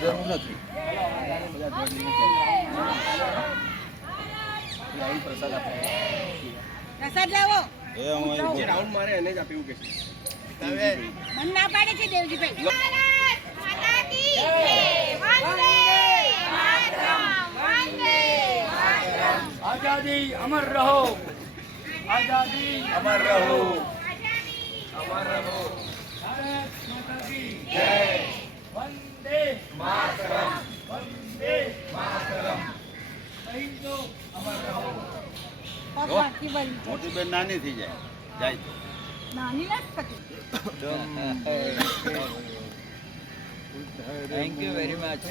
જરૂર નથી પ્રસાદ લાવો એ હું જે રાઉન્ડ મારે એને જ આપ્યું કે છે મન ના પાડે છે દેવજીભાઈ આઝાદી અમર રહો આઝાદી અમર રહો અમર રહો ભારત માતા કી જય વંદે માતરમ વંદે માતરમ શહીદો અમર રહો બાકી બોલી મોટી બેન નાની થઈ જાય જાય તો નાની નથી થતી થેન્ક યુ વેરી મચ